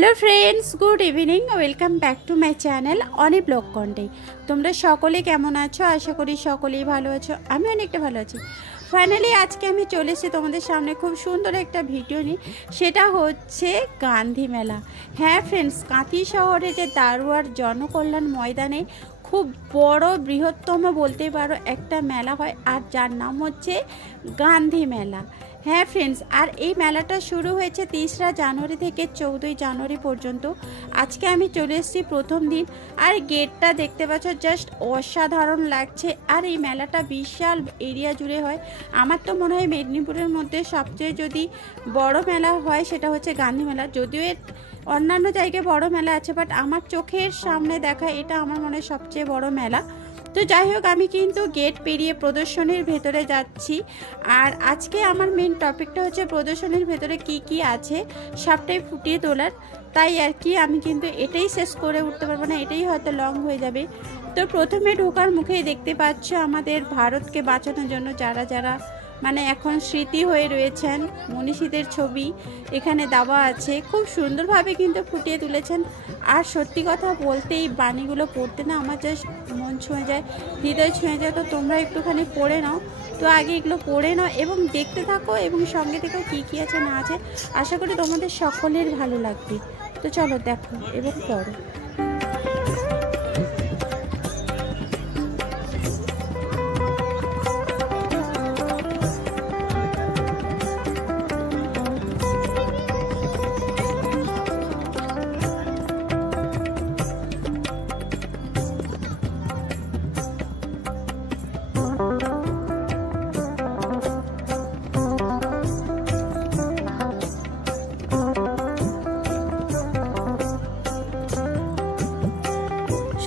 Hello friends, good evening. Welcome back to my channel Oni blog content. তোমরা সকলে কেমন আছো? আশা করি সকলেই ভালো আছো। আমি অনেকটা ভালো আছি। ফাইনালি আজকে আমি চলে এসেছি তোমাদের সামনে খুব সুন্দর একটা ভিডিও নিয়ে। সেটা হচ্ছে গান্ধী মেলা। হ্যাঁ ফ্রেন্ডস, কাঁথি শহরে যে দারোয়ার জনকল্যাণ ময়দানে খুব বড় বৃহত্তম বলতে পারো একটা মেলা হয়, আর যার নাম হচ্ছে গান্ধী মেলা। হ্যাঁ ফ্রেন্ডস, আর এই মেলাটা শুরু হয়েছে 3রা জানুয়ারি থেকে 14ই জানুয়ারি পর্যন্ত। আজকে আমি চলে এসেছি প্রথম দিন, আর গেটটা দেখতে পাচ্ছ জাস্ট অসাধারণ লাগছে। আর এই মেলাটা বিশাল এরিয়া জুড়ে হয়। আমার তো মনে হয় মেদিনীপুরের মধ্যে সবচেয়ে যদি বড় মেলা হয় সেটা হচ্ছে গান্ধী মেলা। যদিও এর অন্যান্য জায়গায় বড় মেলা আছে, বাট আমার চোখের সামনে দেখা এটা আমার মনে হয় সবচেয়ে বড় মেলা। তো যাই হোক, আমি কিন্তু গেট পেরিয়ে প্রদর্শনীর ভেতরে যাচ্ছি। আর আজকে আমার মেন টপিকটা হচ্ছে প্রদর্শনীর ভেতরে কি কি আছে সবটাই ফুটিয়ে তোলার। তাই আর কি, আমি কিন্তু এটাই শেষ করে উঠতে পারবো না, এটাই হয়তো লং হয়ে যাবে। তো প্রথমে ঢোকার মুখেই দেখতে পাচ্ছ আমাদের ভারতকে বাঁচানোর জন্য যারা যারা মানে এখন স্মৃতি হয়ে রয়েছেন, মনীষীদের ছবি এখানে দেওয়া আছে। খুব সুন্দরভাবে কিন্তু ফুটিয়ে তুলেছেন। আর সত্যি কথা বলতে এই বাণীগুলো পড়তে না আমার জাস্ট মন ছুঁয়ে যায়, হৃদয় ছুঁয়ে যায়। তো তোমরা একটুখানি পড়ে নাও। তো আগে এগুলো পড়ে নাও এবং দেখতে থাকো, এবং সঙ্গে থেকেও কী কী আছে না আছে আশা করি তোমাদের সকলের ভালো লাগবে। তো চলো দেখো এবং পড়ো।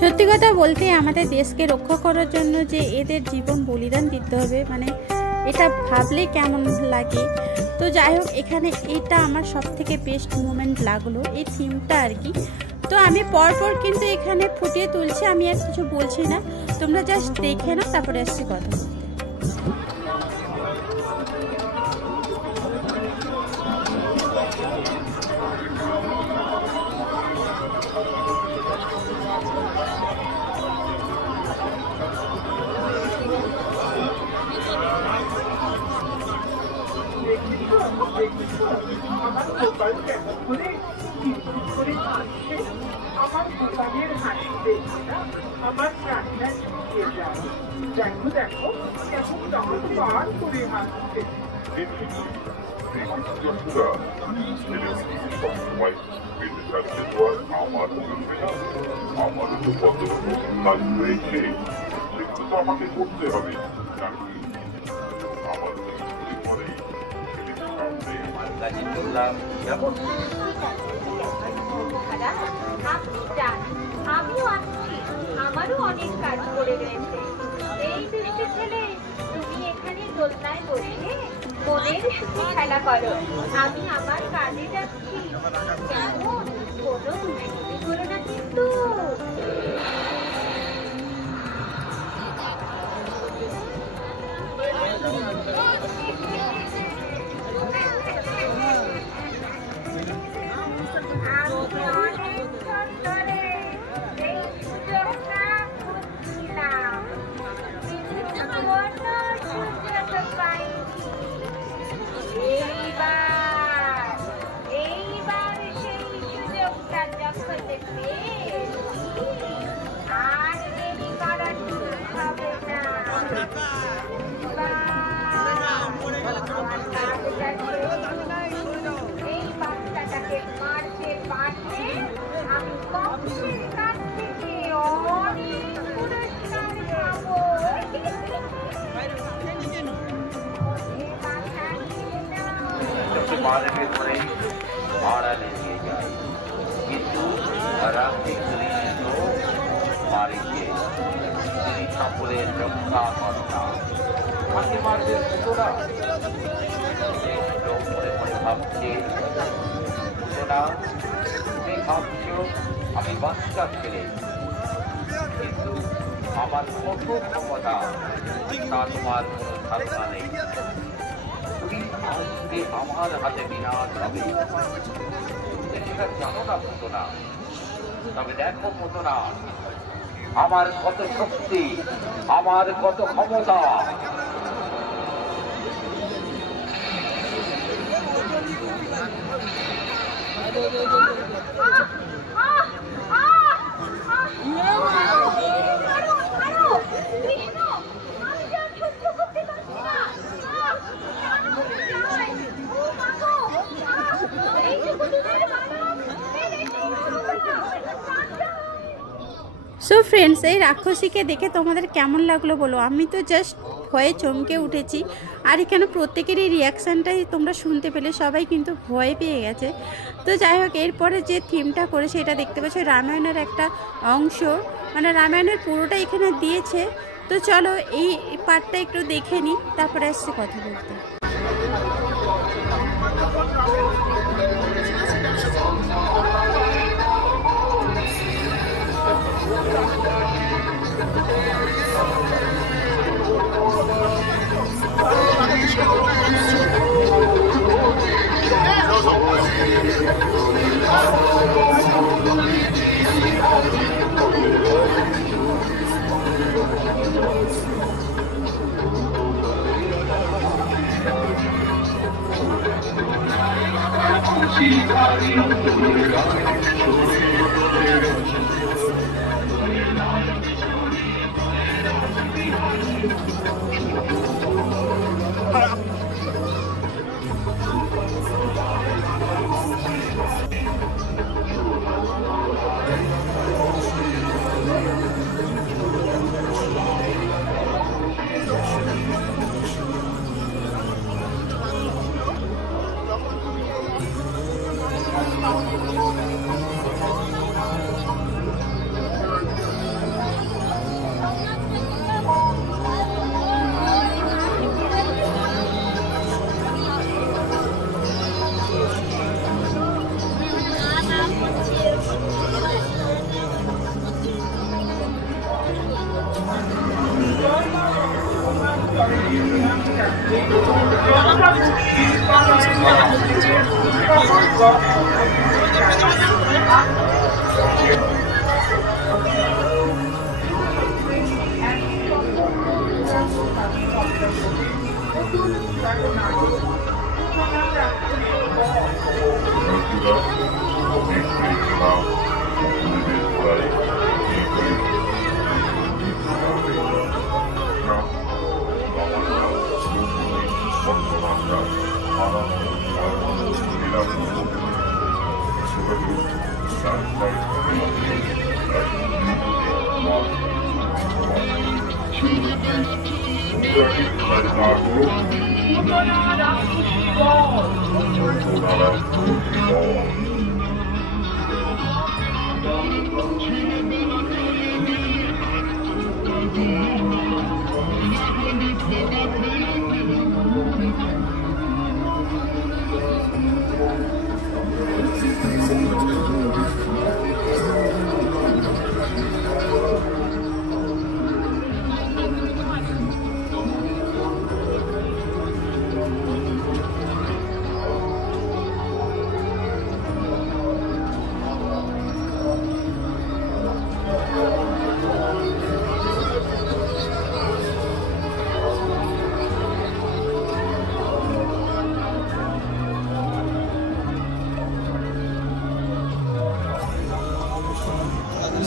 সত্যি কথা বলতে আমাদের দেশকে রক্ষা করার জন্য যে এদের জীবন বলিদান দিতে হবে, মানে এটা ভাবলে কেমন লাগে। তো যাই হোক, এখানে এটা আমার সব থেকে বেস্ট মোমেন্ট লাগলো, এই থিমটা আর কি। তো আমি পরপর কিন্তু এখানে ফুটিয়ে তুলছি, আমি আর কিছু বলছি না, তোমরা জাস্ট দেখে নাও, তারপরে আসছি কথা বলতে। আমার গোপাল কেমন করে করে হাসছে, আমার গোপালের হাসিতে আমার প্রাণটা ছুটিয়ে যায়। দেখো দেখো কেমন দাঁত বার করে হাসছে। আমাকে করতে হবে। আমিও আসছি, আমারও অনেক কাজ করে রয়েছে। এই দৃষ্টি ছেলে, তুমি এখানে দোলনায় বসে মনের সুখে খেলা করো, আমি আমার কাজে যাচ্ছি। কেমন? কোনো দুষ্কৃতি করো না কিন্তু। এইবার সেই সুযোগটা যখন দেখবে আর দেরি করার হবে না। এই বাচ্চাটাকে মারতে পারলে আমি কক্ষের কাছ থেকে অনেক পুরস্কার পাবো। মারবে ধরে আড়ালে নিয়ে যায়, কিন্তু রাত্রি পুলিশ তো মারিকে তিনি সকলের রক্ষা কর্তা। মাকে মারবে পুতোরা মনে মনে ভাবছে, পুতোরা তুমি ভাবছ আমি বাচ্চা ছেলে, কিন্তু আমার কত ক্ষমতা তা তোমার কোনো ধারণা নেই। তুমি আজকে আমার হাতে বিনাশ হবে। করতে সেটা জানো না পুতনা। তবে দেখো পুতনা, আমার কত শক্তি, আমার কত ক্ষমতা। সো ফ্রেন্ডস, এই রাক্ষসীকে দেখে তোমাদের কেমন লাগলো বলো। আমি তো জাস্ট ভয়ে চমকে উঠেছি। আর এখানে প্রত্যেকেরই রিয়াকশানটাই তোমরা শুনতে পেলে, সবাই কিন্তু ভয় পেয়ে গেছে। তো যাই হোক, এরপরে যে থিমটা করেছে এটা দেখতে পাচ্ছ রামায়ণের একটা অংশ, মানে রামায়ণের পুরোটা এখানে দিয়েছে। তো চলো এই পার্টটা একটু দেখে নিই, তারপরে আসছে কথা বলতে।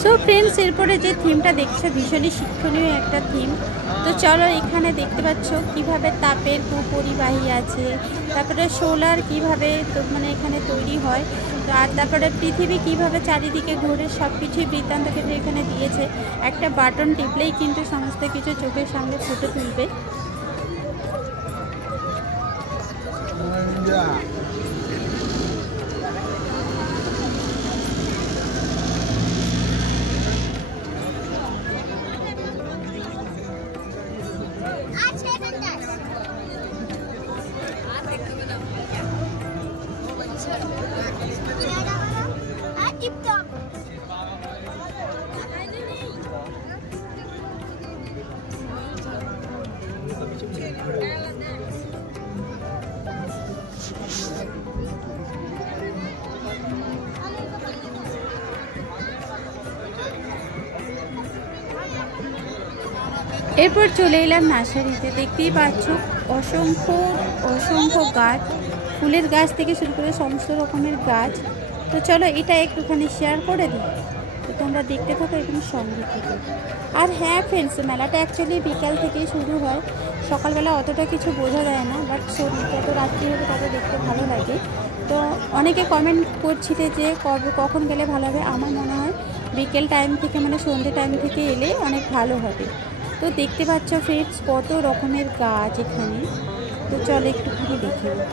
সো ফ্রেন্ডস, এরপরে যে থিমটা দেখছো ভীষণই শিক্ষণীয় একটা থিম। তো চলো, এখানে দেখতে পাচ্ছ কিভাবে তাপের পরিবাহী আছে, তারপরে সোলার কিভাবে মানে এখানে তৈরি হয়, আর তারপরে পৃথিবী কিভাবে চারিদিকে ঘুরে, সব কিছুই বৃত্তান্ত কিন্তু এখানে দিয়েছে। একটা বাটন টিপলেই কিন্তু সমস্ত কিছু চোখের সামনে ফুটে তুলবে। এরপর চলে এলাম নার্সারিতে। দেখতেই পাচ্ছ অসংখ্য অসংখ্য গাছ, ফুলের গাছ থেকে শুরু করে সমস্ত রকমের গাছ। তো চলো এটা একটুখানি শেয়ার করে দিই, তো তোমরা দেখতে থাকো এবং সঙ্গে থাকো। আর হ্যাঁ ফ্রেন্ডস, মেলাটা অ্যাকচুয়ালি বিকাল থেকেই শুরু হয়, সকালবেলা অতটা কিছু বোঝা যায় না, বাট যত রাত্রি হবে তত দেখতে ভালো লাগে। তো অনেকে কমেন্ট করছিলে যে কখন গেলে ভালো হবে। আমার মনে হয় বিকেল টাইম থেকে মানে সন্ধ্যে টাইম থেকে এলে অনেক ভালো হবে। তো দেখতে পাচ্ছ ফ্রেন্ডস কত রকমের গাছ এখানে। তো চলো একটুখানি দেখে নিই।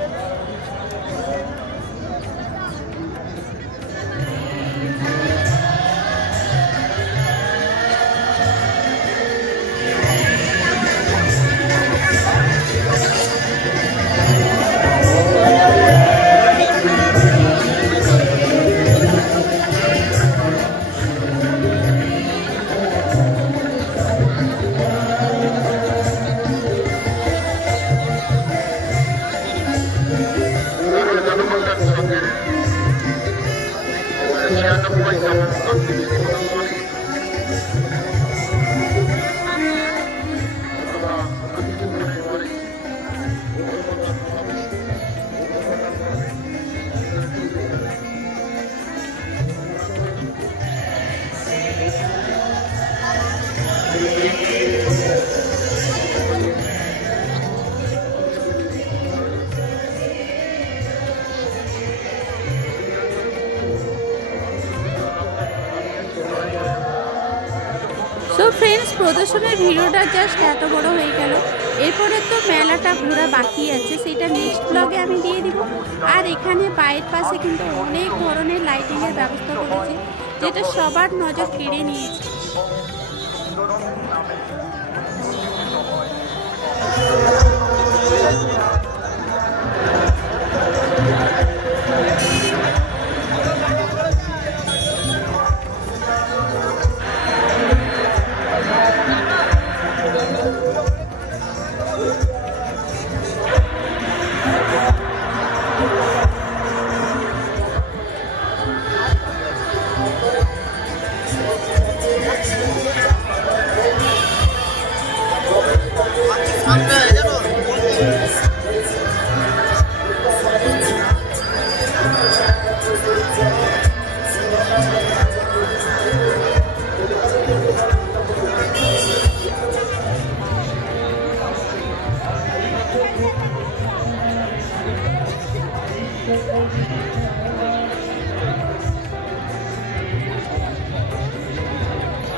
সো ফ্রেন্ডস, প্রদর্শনের ভিডিওটা জাস্ট এত বড় হয়ে গেল। এরপরে তো মেলাটা ঘোরা বাকি আছে, সেটা নেক্সট ব্লগে আমি দিয়ে দিব। আর এখানে বাইরের পাশে কিন্তু অনেক ধরনের লাইটিংয়ের ব্যবস্থা করেছে, যেটা সবার নজর কেড়ে নিয়েছে।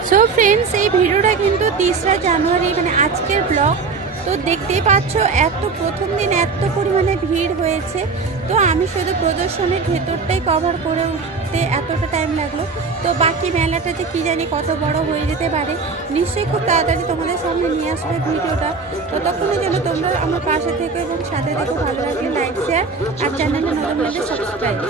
সো ফ্রেন্ডস, এই ভিডিওটা কিন্তু 3রা জানুয়ারি মানে আজকের ব্লগ। তো দেখতেই পাচ্ছ প্রথম দিন এত পরিমাণে ভিড় হয়েছে। তো আমি শুধু প্রদর্শনের ভেতরটাই কভার করে উঠতে এতটা টাইম লাগলো। তো বাকি মেলাটা যে কী জানি কত বড় হয়ে যেতে পারে, নিশ্চয়ই খুব তাড়াতাড়ি তোমাদের সামনে নিয়ে আসবে ভিডিওটা। ততক্ষণে যেন তোমরা আমার পাশে থেকো এবং সাথে থেকো। ভালো লাগলে লাইক, শেয়ার আর চ্যানেলে নতুন হলে সাবস্ক্রাইব।